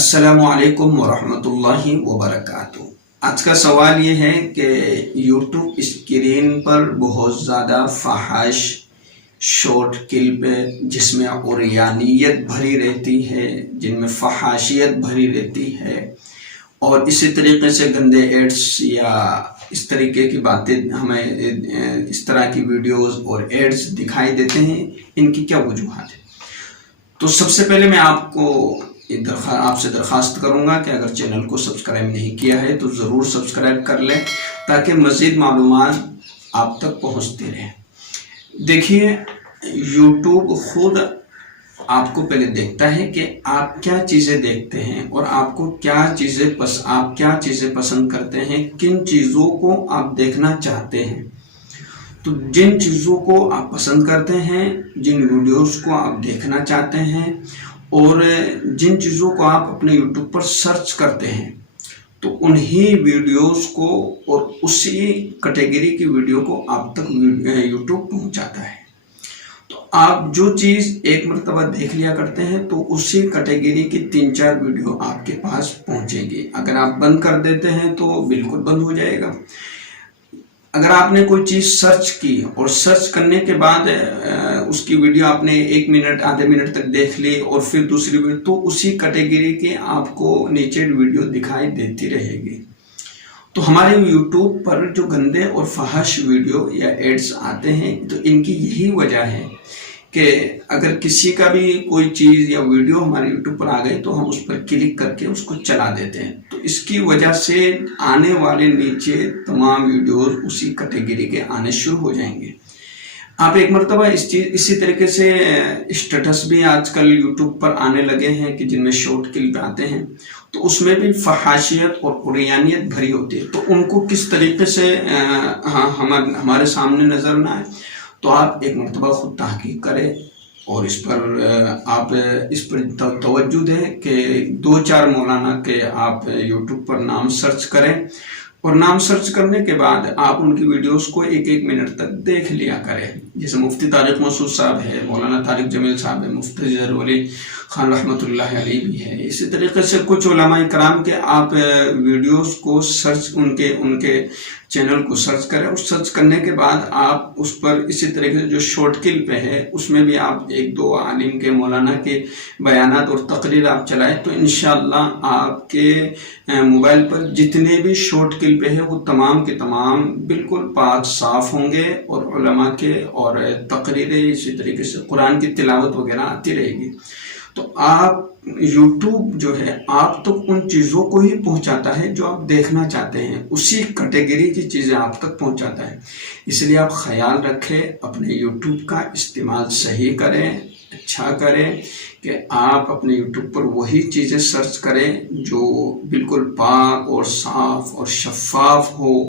अस्सलामुअलैकुम वरहमतुल्लाहि वबरकातुहू। आज का सवाल ये है कि यूट्यूब स्क्रीन पर बहुत ज़्यादा फहाश शॉर्ट क्लिप जिसमें औरियानियत भरी रहती है, जिनमें फहाशियत भरी रहती है और इसी तरीके से गंदे एड्स या इस तरीके की बातें हमें इस तरह की वीडियोस और एड्स दिखाई देते हैं, इनकी क्या वजूहात है। तो सबसे पहले मैं आपसे दरख्वास्त करूंगा कि अगर चैनल को सब्सक्राइब नहीं किया है तो ज़रूर सब्सक्राइब कर लें ताकि मज़ीद मालूमात आप तक पहुंचती रहे। देखिए, यूट्यूब खुद आपको पहले देखता है कि आप क्या चीज़ें देखते हैं और आपको आप क्या चीज़ें पसंद करते हैं, किन चीज़ों को आप देखना चाहते हैं। तो जिन चीज़ों को आप पसंद करते हैं, जिन वीडियोस को आप देखना चाहते हैं और जिन चीज़ों को आप अपने यूट्यूब पर सर्च करते हैं, तो उन्हीं वीडियोस को और उसी कैटेगरी की वीडियो को आप तक यूट्यूब पहुंचाता है। तो आप जो चीज़ एक मरतबा देख लिया करते हैं तो उसी कैटेगरी की 3-4 वीडियो आपके पास पहुंचेगी। अगर आप बंद कर देते हैं तो बिल्कुल बंद हो जाएगा। अगर आपने कोई चीज़ सर्च की और सर्च करने के बाद उसकी वीडियो आपने 1 मिनट आधे मिनट तक देख ली और फिर दूसरी वीडियो, तो उसी कैटेगरी की आपको नीचे वीडियो दिखाई देती रहेगी। तो हमारे यूट्यूब पर जो गंदे और फहश वीडियो या एड्स आते हैं, तो इनकी यही वजह है कि अगर किसी का भी कोई चीज़ या वीडियो हमारे यूट्यूब पर आ गई तो हम उस पर क्लिक करके उसको चला देते हैं। तो इसकी वजह से आने वाले नीचे तमाम वीडियोस उसी कैटेगरी के आने शुरू हो जाएंगे। आप एक मरतबा इसी तरीके से स्टेटस भी आजकल यूट्यूब पर आने लगे हैं कि जिनमें शॉर्ट क्लिप आते हैं, तो उसमें भी फहाशियत और कुरियानियत भरी होती है। तो उनको किस तरीके से हमारे सामने नज़र ना आए, तो आप एक मरतबा खुद तहकीक करें और इस पर तवज्जो दें कि 2-4 मौलाना के आप यूट्यूब पर नाम सर्च करें और नाम सर्च करने के बाद आप उनकी वीडियोस को 1-1 मिनट तक देख लिया करें। जैसे मुफ्ती तारिक मसूद साहब है, मौलाना तारिक जमील साहब है, मुफ्ती ज़फर वली खान रहमतुल्लाह अलैह भी है। इसी तरीके से कुछ उलमा इकराम के आप वीडियोस को सर्च उनके चैनल को सर्च करें और सर्च करने के बाद आप उस पर इसी तरीके से जो शॉर्ट क्लिप है उसमें भी आप 1-2 आलिम के मौलाना के बयानात और तकरीर आप चलाएं, तो इंशाअल्लाह आपके मोबाइल पर जितने भी शॉर्ट क्लिप है वो तमाम के तमाम बिल्कुल पाक साफ होंगे और उलमा के और तकरीरें इसी तरीके से कुरान की तिलावत वगैरह आती रहेगी। तो आप यूट्यूब जो है आप तक उन चीज़ों को ही पहुंचाता है जो आप देखना चाहते हैं, उसी कैटेगरी की चीज़ें आप तक पहुंचाता है। इसलिए आप ख्याल रखें, अपने यूट्यूब का इस्तेमाल सही करें, अच्छा करें कि आप अपने यूट्यूब पर वही चीज़ें सर्च करें जो बिल्कुल पाक और साफ और शफाफ हो।